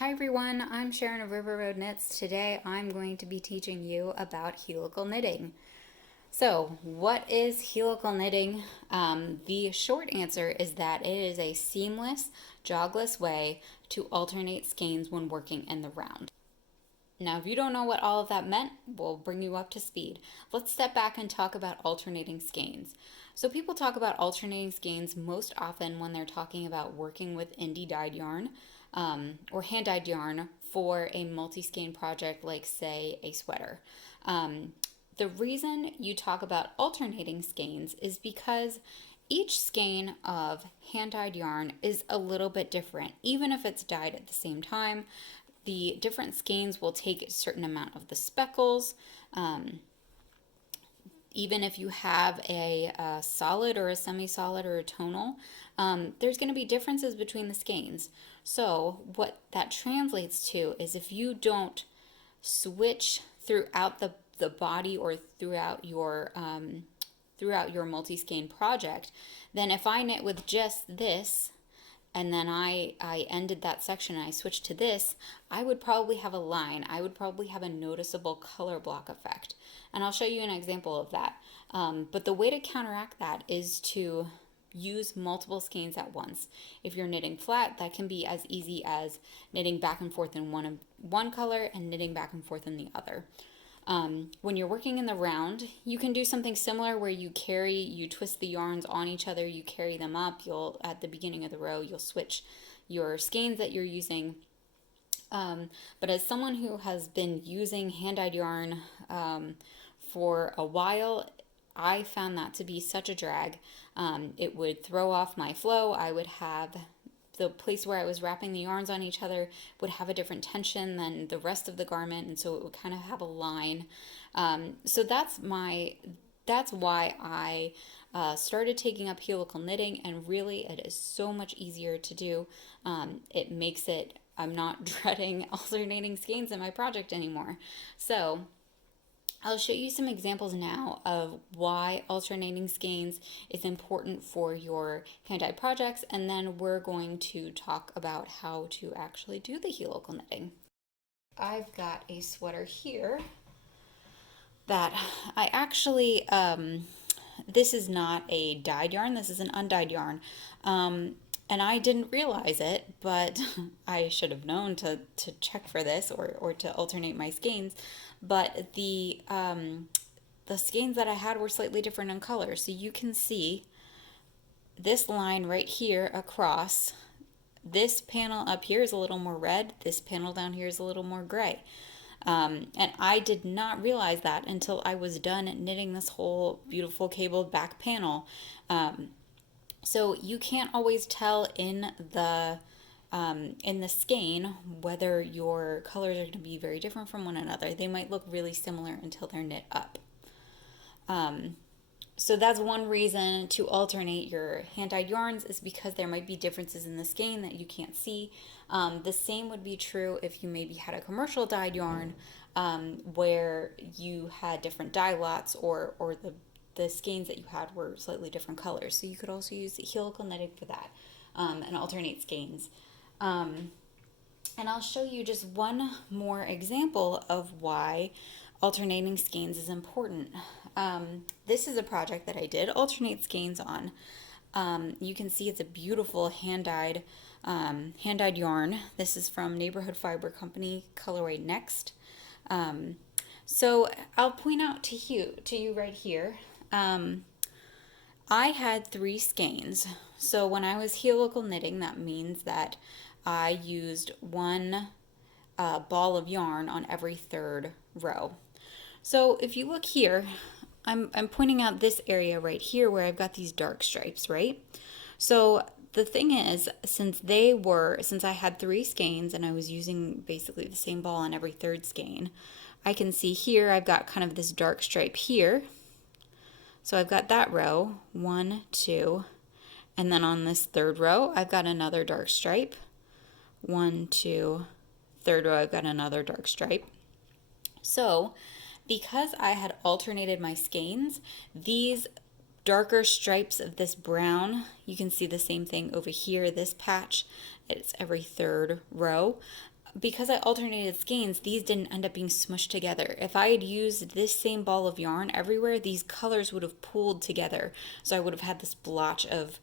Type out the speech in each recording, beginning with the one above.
Hi everyone, I'm Sharon of River Road Knits. Today I'm going to be teaching you about helical knitting. So, what is helical knitting? The short answer is that it is a seamless, jogless way to alternate skeins when working in the round. Now, if you don't know what all of that meant, we'll bring you up to speed. Let's step back and talk about alternating skeins. So, people talk about alternating skeins most often when they're talking about working with indie dyed yarn or hand dyed yarn for a multi skein project, like, say, a sweater. The reason you talk about alternating skeins is because each skein of hand dyed yarn is a little bit different, even if it's dyed at the same time. The different skeins will take a certain amount of the speckles. Um, Even if you have a solid or a semi-solid or a tonal, there's going to be differences between the skeins. So what that translates to is if you don't switch throughout the body or throughout your multi-skein project, then if I knit with just this and then I ended that section and I switched to this, I would probably have a line. I would probably have a noticeable color block effect. And I'll show you an example of that. But the way to counteract that is to use multiple skeins at once. If you're knitting flat, that can be as easy as knitting back and forth in one color and knitting back and forth in the other. When you're working in the round, you can do something similar where you twist the yarns on each other, you carry them up. At the beginning of the row, you'll switch your skeins that you're using. But as someone who has been using hand-dyed yarn for a while, I found that to be such a drag. It would throw off my flow. I would have the place where I was wrapping the yarns on each other would have a different tension than the rest of the garment, and so it would kind of have a line. So that's why I started taking up helical knitting, and really it is so much easier to do. It makes it I'm not dreading alternating skeins in my project anymore. So I'll show you some examples now of why alternating skeins is important for your hand-dyed projects, and then we're going to talk about how to actually do the helical knitting. I've got a sweater here that I actually, this is not a dyed yarn, this is an undyed yarn. And I didn't realize it, but I should have known to check for this or to alternate my skeins. But the skeins that I had were slightly different in color. So you can see this line right here across. This panel up here is a little more red. This panel down here is a little more gray. And I did not realize that until I was done knitting this whole beautiful cabled back panel. So you can't always tell in the skein whether your colors are going to be very different from one another. They might look really similar until they're knit up. So that's one reason to alternate your hand-dyed yarns, is because there might be differences in the skein that you can't see. The same would be true if you maybe had a commercial dyed yarn where you had different dye lots, or the skeins that you had were slightly different colors. So you could also use helical knitting for that, and alternate skeins. And I'll show you just one more example of why alternating skeins is important. This is a project that I did alternate skeins on. You can see it's a beautiful hand-dyed yarn. This is from Neighborhood Fiber Company, colorway Next. So I'll point out to you right here. I had 3 skeins. So when I was helical knitting, that means that I used one ball of yarn on every third row. So if you look here, I'm pointing out this area right here where I've got these dark stripes, right? So the thing is, since I had 3 skeins and I was using basically the same ball on every third skein, I can see here I've got kind of this dark stripe here. So I've got that row, 1, 2, and then on this third row, I've got another dark stripe. 1, 2, third row, I've got another dark stripe. So because I had alternated my skeins, these darker stripes of this brown, you can see the same thing over here, this patch, it's every third row. because I alternated skeins, these didn't end up being smushed together. If I had used this same ball of yarn everywhere, these colors would have pooled together. So I would have had this blotch of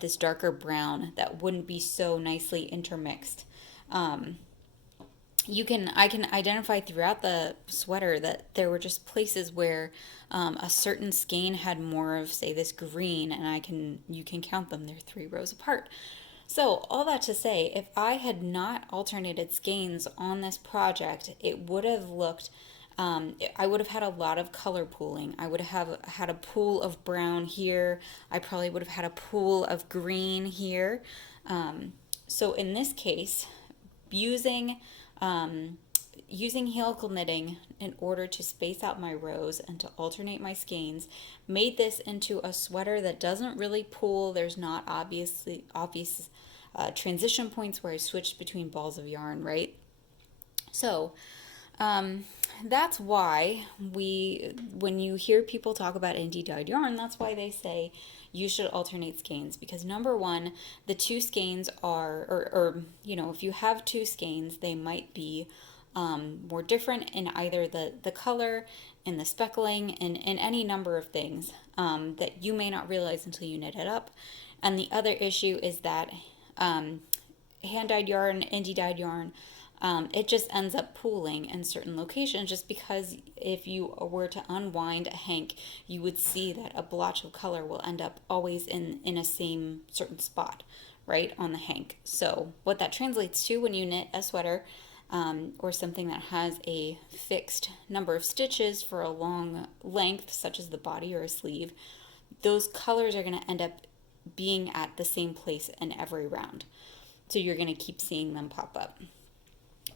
this darker brown that wouldn't be so nicely intermixed. Um, I can identify throughout the sweater that there were just places where a certain skein had more of, say, this green, and you can count them. They're 3 rows apart. So all that to say, if I had not alternated skeins on this project, it would have looked. I would have had a lot of color pooling. I would have had a pool of brown here. I probably would have had a pool of green here. So in this case, using using helical knitting in order to space out my rows and to alternate my skeins made this into a sweater that doesn't really pool. There's not obvious transition points where I switched between balls of yarn, right? So that's why when you hear people talk about indie dyed yarn, that's why they say you should alternate skeins, because number one, the two skeins are, or you know, if you have two skeins, they might be more different in either the color and the speckling and any number of things that you may not realize until you knit it up. And the other issue is that hand dyed yarn, indie dyed yarn, it just ends up pooling in certain locations, just because if you were to unwind a hank, you would see that a blotch of color will end up always in a same certain spot, right, on the hank. So what that translates to when you knit a sweater or something that has a fixed number of stitches for a long length, such as the body or a sleeve, those colors are going to end up being at the same place in every round. So you're going to keep seeing them pop up.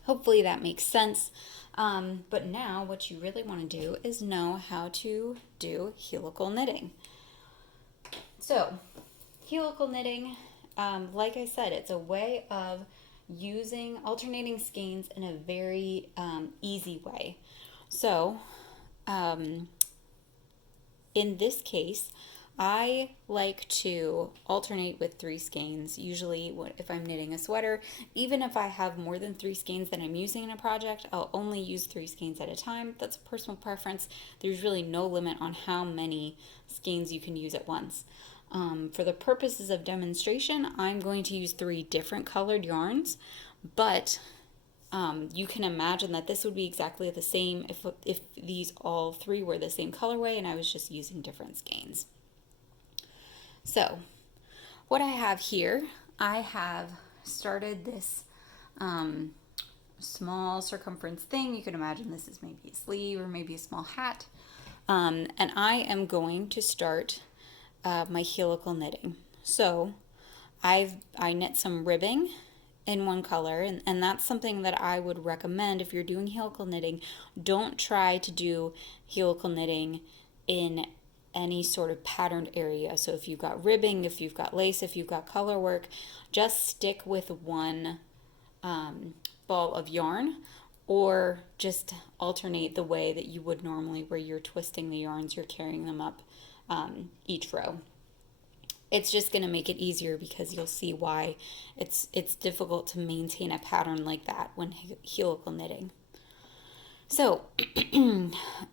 Hopefully that makes sense. But now what you really want to do is know how to do helical knitting. So helical knitting, like I said, it's a way of using alternating skeins in a very easy way. So in this case, I like to alternate with 3 skeins. Usually if I'm knitting a sweater, even if I have more than 3 skeins that I'm using in a project, I'll only use 3 skeins at a time. That's a personal preference. There's really no limit on how many skeins you can use at once. For the purposes of demonstration, I'm going to use 3 different colored yarns, but you can imagine that this would be exactly the same if these all 3 were the same colorway and I was just using different skeins. So what I have here, I have started this small circumference thing. You can imagine this is maybe a sleeve or maybe a small hat. And I am going to start my helical knitting. So I knit some ribbing in one color, and that's something that I would recommend if you're doing helical knitting. Don't try to do helical knitting in any sort of patterned area. So if you've got ribbing, if you've got lace, if you've got color work, just stick with one ball of yarn, or just alternate the way that you would normally, where you're twisting the yarns, you're carrying them up each row. It's just going to make it easier, because you'll see why it's difficult to maintain a pattern like that when helical knitting. So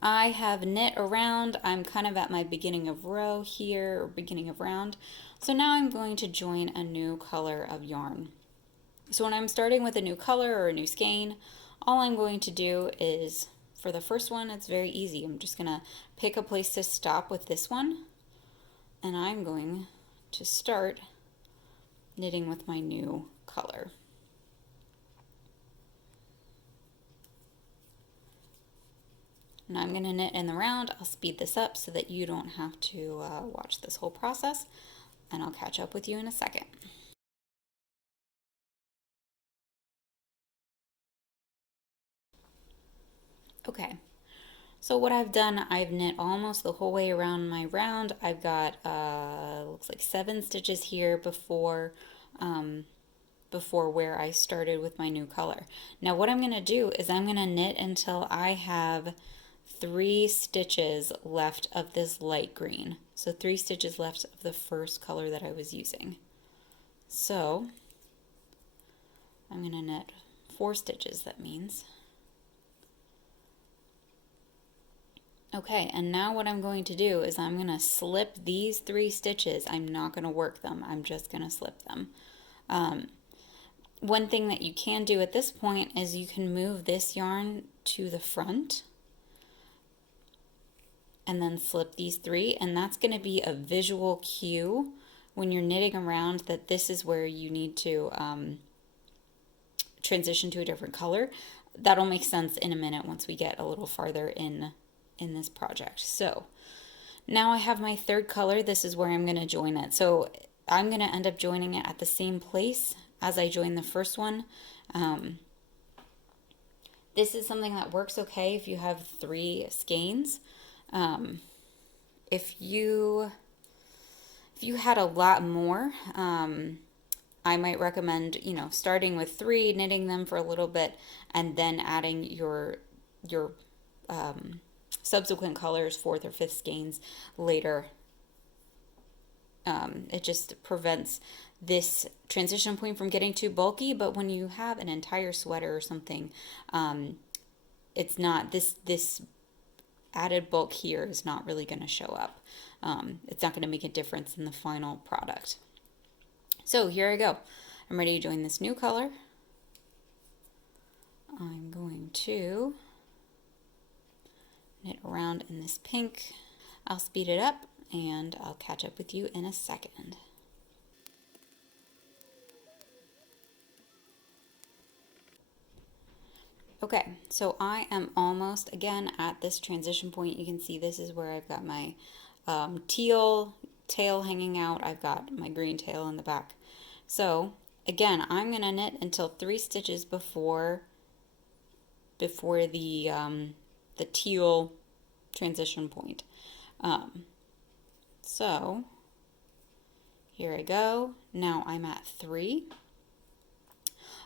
I have knit around. I'm kind of at my beginning of row here, or beginning of round. So now I'm going to join a new color of yarn. So when I'm starting with a new color or a new skein, all I'm going to do is, for the first one, it's very easy. I'm just going to pick a place to stop with this one, and I'm going to start knitting with my new color. And I'm going to knit in the round. I'll speed this up so that you don't have to watch this whole process, and I'll catch up with you in a second. Okay, so what I've done, I've knit almost the whole way around my round. I've got looks like 7 stitches here before where I started with my new color. Now what I'm going to do is I'm going to knit until I have 3 stitches left of this light green. So 3 stitches left of the first color that I was using. So I'm going to knit 4 stitches, that means. Okay, and now what I'm going to do is I'm going to slip these 3 stitches. I'm not going to work them. I'm just going to slip them. One thing that you can do at this point is you can move this yarn to the front and then slip these 3, and that's going to be a visual cue when you're knitting around that this is where you need to transition to a different color. That'll make sense in a minute once we get a little farther in this project. So now I have my 3rd color. This is where I'm going to join it. So I'm going to end up joining it at the same place as I joined the first one. This is something that works okay if you have 3 skeins. If you had a lot more, I might recommend, starting with 3, knitting them for a little bit, and then adding your subsequent colors, 4th or 5th skeins later. It just prevents this transition point from getting too bulky, but when you have an entire sweater or something, it's not, this added bulk here is not really going to show up. It's not going to make a difference in the final product. So here I go. I'm ready to join this new color. I'm going to knit around in this pink. I'll speed it up and I'll catch up with you in a second. Okay, so I am almost again at this transition point. You can see this is where I've got my teal tail hanging out. I've got my green tail in the back. So again, I'm going to knit until 3 stitches before the teal transition point. So here I go. Now I'm at 3.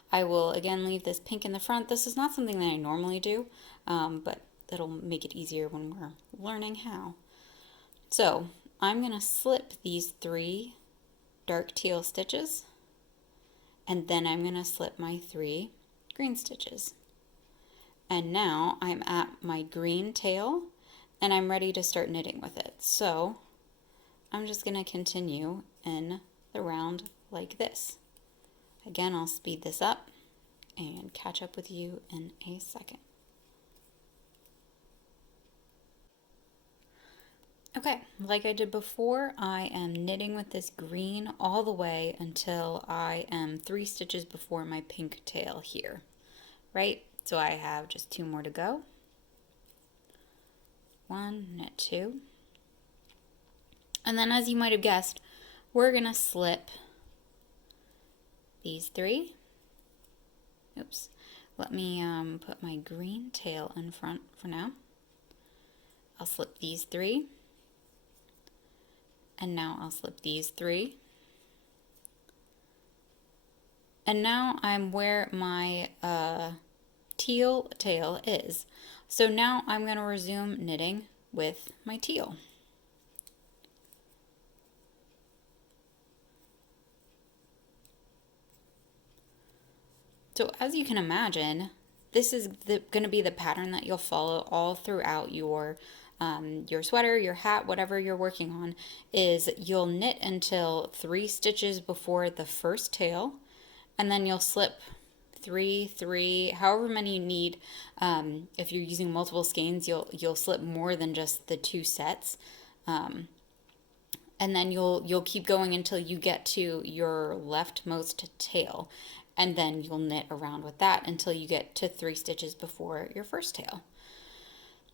I will again leave this pink in the front. This is not something that I normally do, but it'll make it easier when we're learning how. So I'm going to slip these 3 dark teal stitches, and then I'm going to slip my 3 green stitches. And now I'm at my green tail, and I'm ready to start knitting with it. So I'm just going to continue in the round like this. Again, I'll speed this up and catch up with you in a second. Okay, like I did before, I am knitting with this green all the way until I am 3 stitches before my pink tail here, right? So I have just 2 more to go. 1, knit 2. And then, as you might have guessed, we're going to slip these 3. Oops. Let me put my green tail in front for now. I'll slip these 3. And now I'll slip these 3. And now I'm where my teal tail is. So now I'm going to resume knitting with my teal. So as you can imagine, this is going to be the pattern that you'll follow all throughout your sweater, your hat, whatever you're working on, is you'll knit until 3 stitches before the first tail, and then you'll slip 3, however many you need. If you're using multiple skeins, you'll slip more than just the 2 sets. And then you'll keep going until you get to your leftmost tail. And then you'll knit around with that until you get to 3 stitches before your first tail.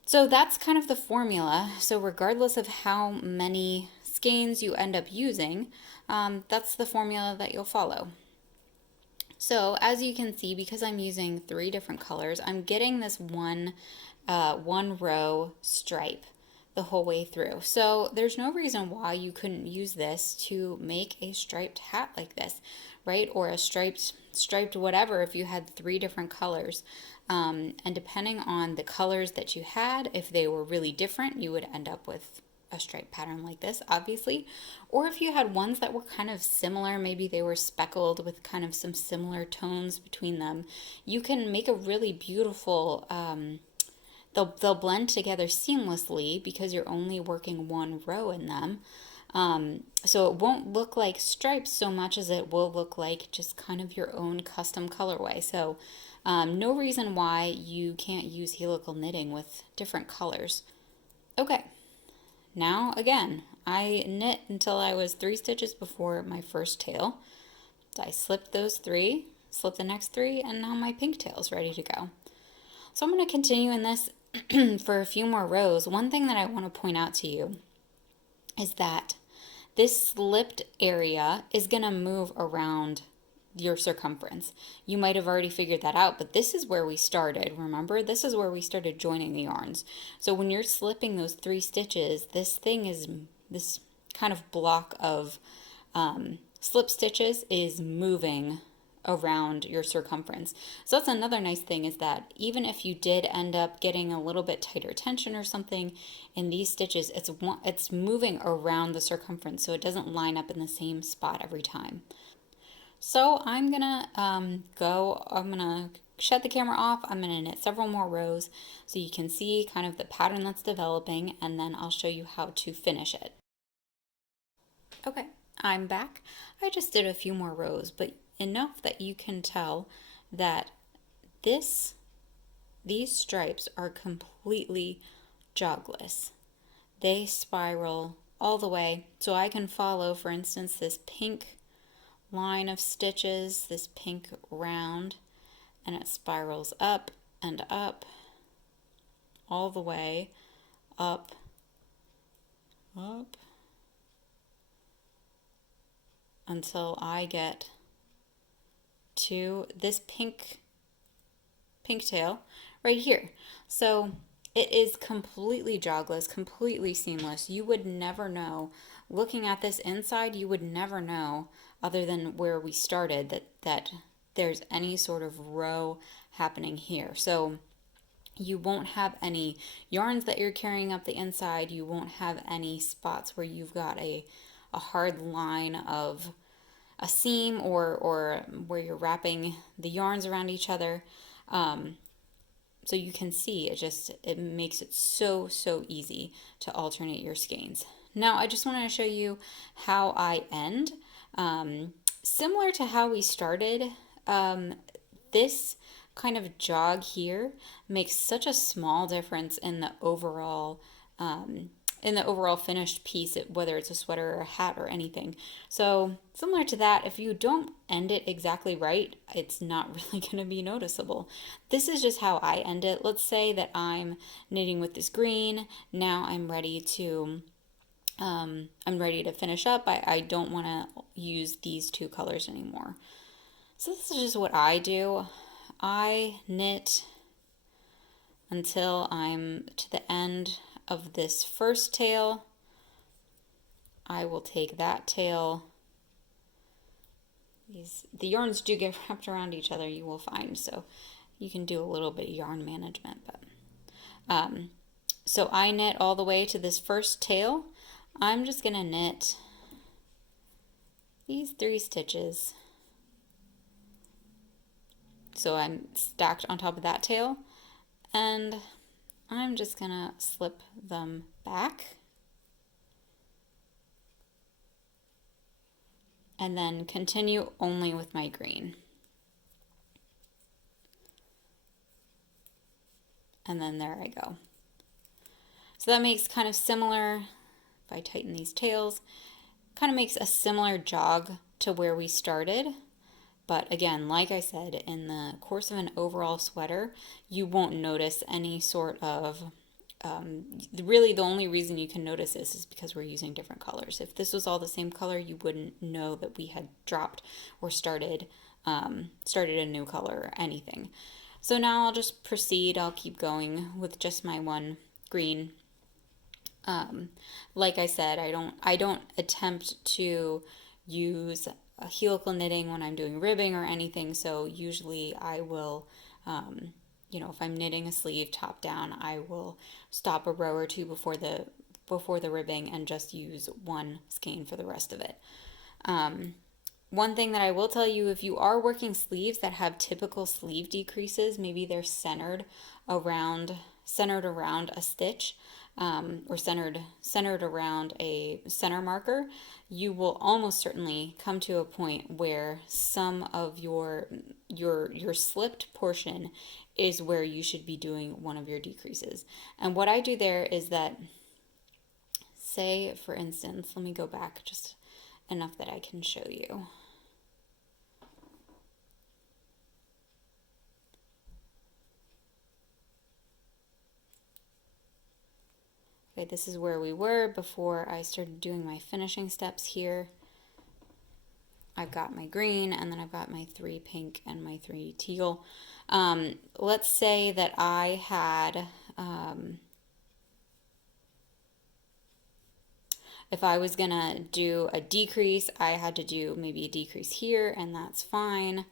So that's kind of the formula. So regardless of how many skeins you end up using, that's the formula that you'll follow. So as you can see, because I'm using 3 different colors, I'm getting this one row stripe the whole way through. So there's no reason why you couldn't use this to make a striped hat like this, right? Or a striped whatever if you had 3 different colors. And depending on the colors that you had, if they were really different, you would end up with a stripe pattern like this, obviously. Or if you had ones that were kind of similar, maybe they were speckled with kind of some similar tones between them, you can make a really beautiful, they'll blend together seamlessly because you're only working one row in them. So it won't look like stripes so much as it will look like just kind of your own custom colorway. So no reason why you can't use helical knitting with different colors. Okay, now again, I knit until I was 3 stitches before my first tail. So I slipped those 3, slipped the next 3, and now my pink tail is ready to go. So I'm going to continue in this for a few more rows. One thing that I want to point out to you is that this slipped area is going to move around your circumference. You might have already figured that out, but this is where we started. Remember, this is where we started joining the yarns. So when you're slipping those 3 stitches, this kind of block of slip stitches is moving around your circumference. So that's another nice thing, is that even if you did end up getting a little bit tighter tension or something in these stitches, it's moving around the circumference, so it doesn't line up in the same spot every time. So I'm gonna I'm gonna shut the camera off. I'm gonna knit several more rows so you can see kind of the pattern that's developing, and then I'll show you how to finish it. Okay, I'm back. I just did a few more rows, but enough that you can tell that these stripes are completely jogless. They spiral all the way, so I can follow, for instance, this pink line of stitches, this pink round, and it spirals up and up all the way up, up, until I get to this pink tail right here. So it is completely jogless, completely seamless. You would never know, looking at this inside, you would never know, other than where we started, that there's any sort of row happening here. So you won't have any yarns that you're carrying up the inside. You won't have any spots where you've got a hard line of a seam, or where you're wrapping the yarns around each other. So you can see it makes it so easy to alternate your skeins. Now I just wanted to show you how I end. Similar to how we started, this kind of jog here makes such a small difference in the overall finished piece, whether it's a sweater or a hat or anything. So similar to that, if you don't end it exactly right, it's not really going to be noticeable. This is just how I end it. Let's say that I'm knitting with this green. Now I'm ready to finish up. I don't want to use these 2 colors anymore. So this is just what I do. I knit until I'm to the end of this first tail. I will take that tail. The yarns do get wrapped around each other, you will find, so you can do a little bit of yarn management. But so I knit all the way to this first tail. I'm just gonna knit these 3 stitches. So I'm stacked on top of that tail, and I'm just gonna slip them back and then continue only with my green. And then there I go. So that makes kind of similar, if I tighten these tails, kind of makes a similar jog to where we started. But again, like I said, in the course of an overall sweater, you won't notice any sort of, really the only reason you can notice this is because we're using different colors. If this was all the same color, you wouldn't know that we had dropped or started a new color or anything. So now I'll just proceed. I'll keep going with just my one green. Like I said, I don't attempt to use a helical knitting when I'm doing ribbing or anything. So usually I will, if I'm knitting a sleeve top down, I will stop a row or 2 before the before the ribbing and just use one skein for the rest of it. One thing that I will tell you, if you are working sleeves that have typical sleeve decreases, maybe they're centered around a stitch, or centered around a center marker, you will almost certainly come to a point where some of your slipped portion is where you should be doing one of your decreases. And what I do there is that, say for instance, let me go back just enough that I can show you. Okay, this is where we were before I started doing my finishing steps here. I've got my green, and then I've got my 3 pink and my 3 teal. Let's say that I had, if I was gonna do a decrease, I had to do maybe a decrease here, and that's fine.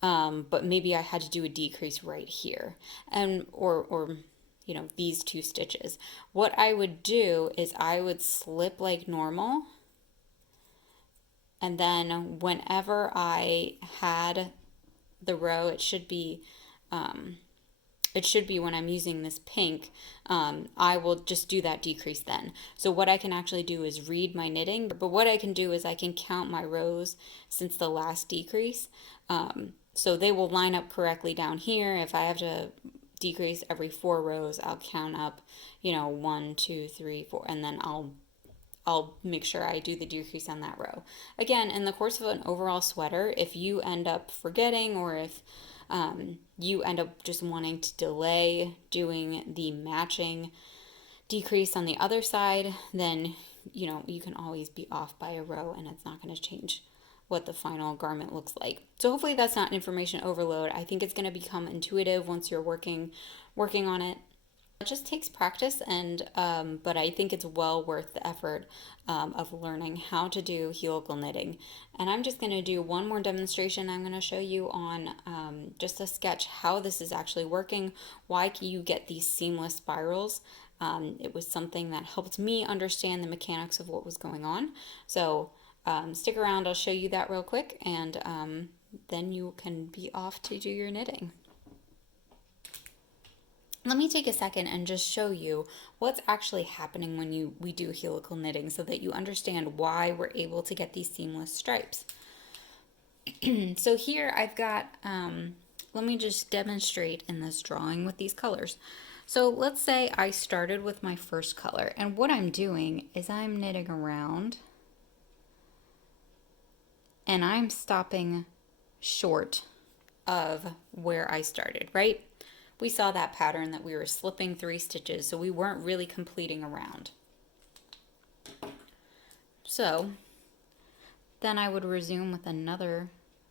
But maybe I had to do a decrease right here, and or these 2 stitches. What I would do is I would slip like normal, and then whenever I had the row, it should be when I'm using this pink, I will just do that decrease then. So what I can actually do is read my knitting, but what I can do is I can count my rows since the last decrease. So they will line up correctly down here. If I have to decrease every 4 rows, I'll count up, 1, 2, 3, 4, and then I'll make sure I do the decrease on that row. Again, in the course of an overall sweater, if you end up forgetting, or if you end up just wanting to delay doing the matching decrease on the other side, then you can always be off by a row, and it's not going to change what the final garment looks like. So hopefully that's not information overload. I think it's going to become intuitive once you're working on it. It just takes practice, and but I think it's well worth the effort of learning how to do helical knitting. And I'm just going to do one more demonstration. I'm going to show you on just a sketch how this is actually working, why you get these seamless spirals. It was something that helped me understand the mechanics of what was going on. So stick around, I'll show you that real quick, and then you can be off to do your knitting. Let me take a second and just show you what's actually happening when we do helical knitting, so that you understand why we're able to get these seamless stripes. So here I've got, let me just demonstrate in this drawing with these colors. So let's say I started with my first color, and what I'm doing is I'm knitting around, and I'm stopping short of where I started, right? We saw that pattern that we were slipping 3 stitches, so we weren't really completing a round. So then I would resume with another,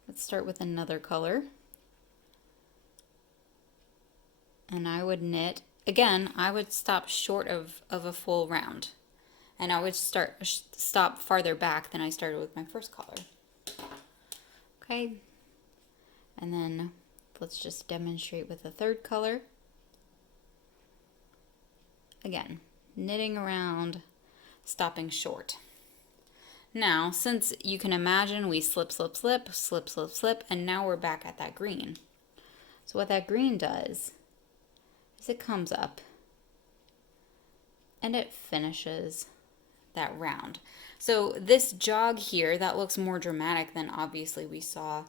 let's start with another color. And I would knit, again, I would stop short of a full round. And I would stop farther back than I started with my first color. Okay, and then let's just demonstrate with the third color. Again, knitting around, stopping short. Now, since you can imagine we slip, slip, slip, slip, slip, slip, and now we're back at that green. So what that green does is it comes up and it finishes that round. So this jog here, that looks more dramatic than obviously we saw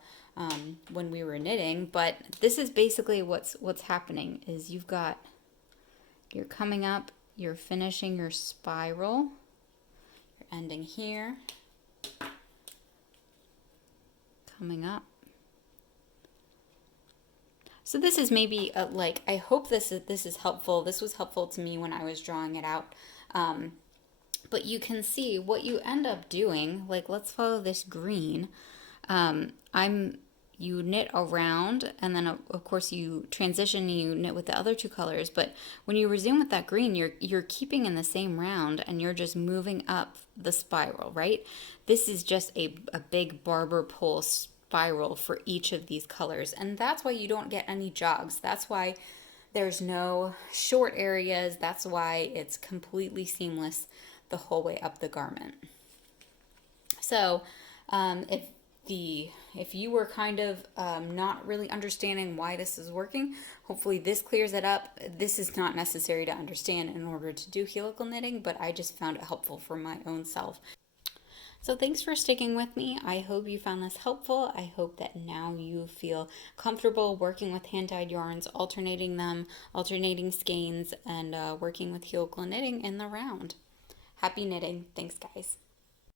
when we were knitting, but this is basically what's happening is you're coming up, you're finishing your spiral, you're ending here, coming up. So this is maybe I hope this is helpful. This was helpful to me when I was drawing it out. But you can see what you end up doing, like let's follow this green. You knit around, and then of course you transition and you knit with the other 2 colors, but when you resume with that green, you're keeping in the same round, and you're just moving up the spiral, right? This is just a big barber pole spiral for each of these colors, and that's why you don't get any jogs. That's why There's no short areas. That's why it's completely seamless the whole way up the garment. So if if you were kind of not really understanding why this is working, hopefully this clears it up. This is not necessary to understand in order to do helical knitting, but I just found it helpful for my own self. So thanks for sticking with me. I hope you found this helpful. I hope that now you feel comfortable working with hand-dyed yarns, alternating them, alternating skeins, and working with helical knitting in the round. Happy knitting. Thanks, guys.